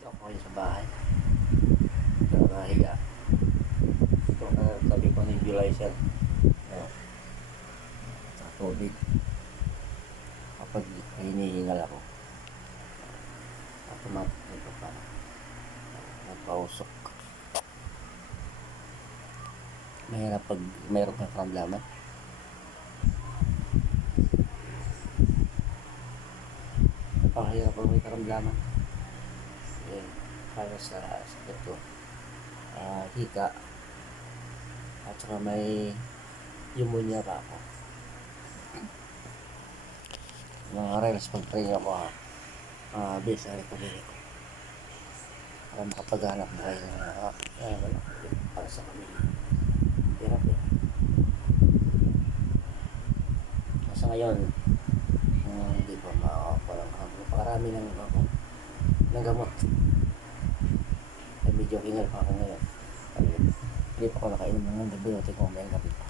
Dito ako ngayon sa bahay. Sa nahiga. Ito na tabi ko ni July sir. Ayan. Sa tubig. Kapag hinihingal ako. Automatic ito pa. Nagpausok. Mahirap pag mayroon kang karamdaman. Napakahirap pag may karamdaman. Eh, para sa sakit ko. Ah, hika. At saka may pneumonia pa ako. Mga rels pag-train ako ha. Ah, base sa recovery ko. Para makapaghanap na ah, wala para sa pamilya. Hirap eh. Sa ngayon, hindi pa makakulang ako. Napakarami ng ako ng gamot. Ay, medyo hingal pa ako ngayon. Ay, Hindi pa ako nakainom ng antibiotic kung may gabi pa.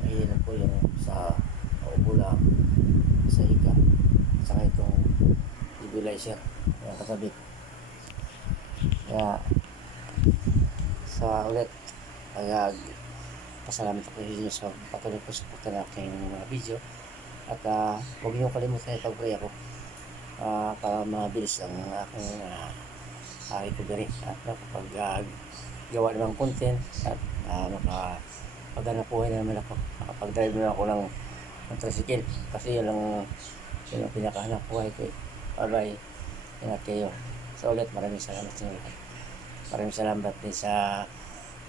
Mahirap po yung sa ubo lang, sa hika, saka itong nebulizer, yung katabi ko. Kaya, sa ulit, kaya pasalamat ako sa inyo sa patuloy po sa ng aking mga video. At ah, huwag niyo kalimutan ipag-pray ako ah, para mabilis ang aking uh, recovery at nakapag ah, gawa ng content at uh, makapaghanap buhay na naman ako. Makapag-drive na ako ng, ng tricycle kasi yun ang, yun ang pinakahanap buhay ko. eh. Alright, ingat kayo. So ulit, maraming salamat sa inyo. Maraming salamat din sa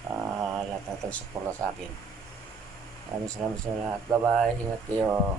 ah, lahat ng taga-suporta sa akin. Maraming salamat sa lahat. Bye-bye. Ingat kayo.